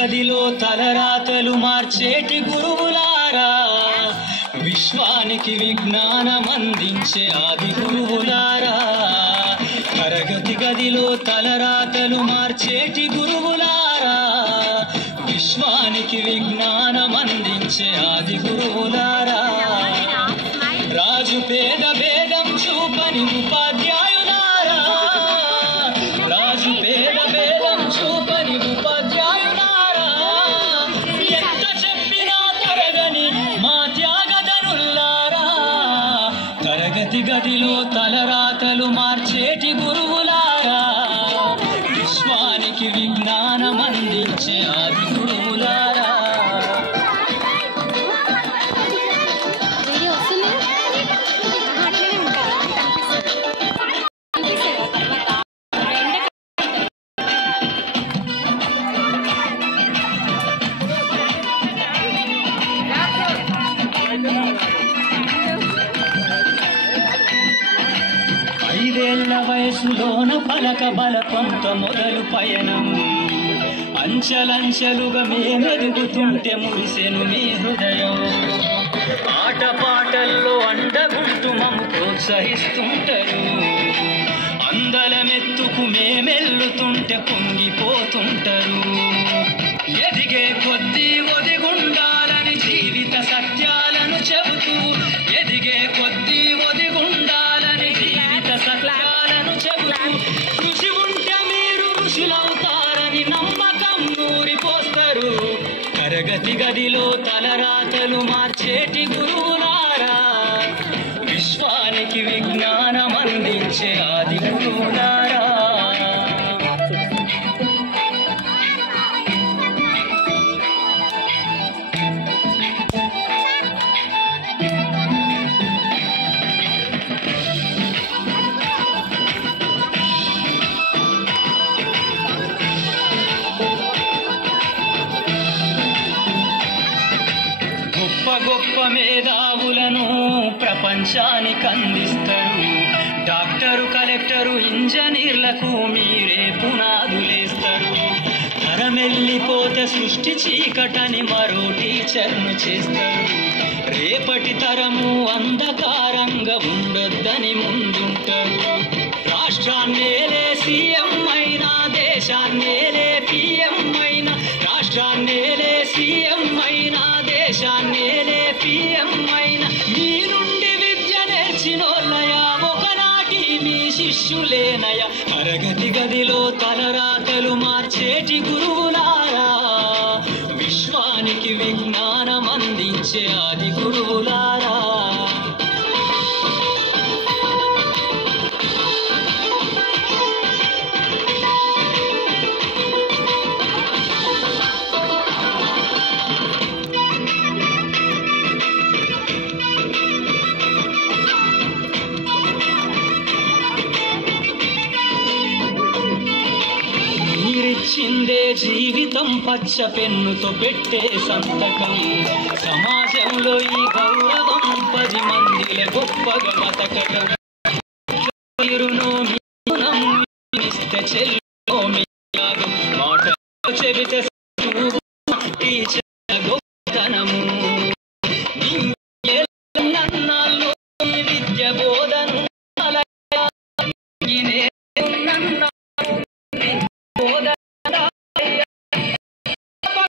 గదిలో తలరాతలు మార్చేటి గురువులారా, విశ్వానికి విజ్ఞానం అందించే ఆది గురువులారా. తరగతి గదిలో తలరాతలు మార్చేటి గురువులారా, విశ్వానికి విజ్ఞానం అందించే ఆది గురువులారా. రాజు పేద భేదం చూపని ఉపాధ్యాయులారా, రాజు పేద భేదం చూపని ఉపాధ్యాయులారా. ఎంత చెప్పినా తరగని మా త్యాగధనులారా, తరగతి గదిలో తలరాతలు మార్చేటి గురువులారా, విశ్వానికి విజ్ఞానం అందించే ఆది గురువులారా. ఐదేళ్ల వయసులోన పలక బలపంత మొదలు పయనం, అంచెలంచెలుగా మేమెదుగుతుంటే మురిసెను మీ హృదయం. ఆటపాటల్లో అండగుంటూ మమ్ము ప్రోత్సహిస్తుంటారు, అందలమెత్తుకు మేమెల్లుతుంటే పొంగిపోతుంటారు. ఎదిగే కొద్దీ ఒదిగుండాలని జీవిత సత్యాలను చెబుతూ, ఎదిగే కొద్దీ ఒదిగుండాలని జీవిత సత్యాలను చెబుతూ, కృషి ఉంటే మీరు ఋషులవుతారని నమ్మకం నూరిపోస్తారు. తరగతి గదిలో తలరాతలు మార్చేటి గురువులారా, విశ్వానికి విజ్ఞానం అందించే ఆది గురువులారా. గొప్ప గొప్ప మేధావులను ప్రపంచానికి అందిస్తారు. డాక్టరు, కలెక్టరు, ఇంజనీర్లకు మీరే పునాదులేస్తారు. తరమెల్లిపోతే సృష్టి చీకటని మరో టీచర్ను చేస్తారు. రేపటి తరము అంధకారంగా ఉండొద్దని ముందుంటారు. రాష్ట్రాన్నేలే సీఎం అయినా, దేశాన్నేలే పిఎం అయినా, రాష్ట్రాన్నేలే సీఎం అయినా, దేశాన్నేలే పిఎం అయినా, మీ నుండి విద్య నేర్చినోళ్ళయా, ఒకనాటి మీ శిష్యులేనయ. తరగతి గదిలో తలరాతలు మార్చేటి గురువులారా, విశ్వానికి విజ్ఞానం అందించే ఆది గురువులారా. మీరిచ్చిందే జీవితం పచ్చ పెన్నుతో పెట్టే సంతకం. సమాజంలో ఈ గౌరవం 10 మందిలే గొప్పగా బతకడం. చెల్లో మాట చెబితే గొప్పతనము. విద్య బోధన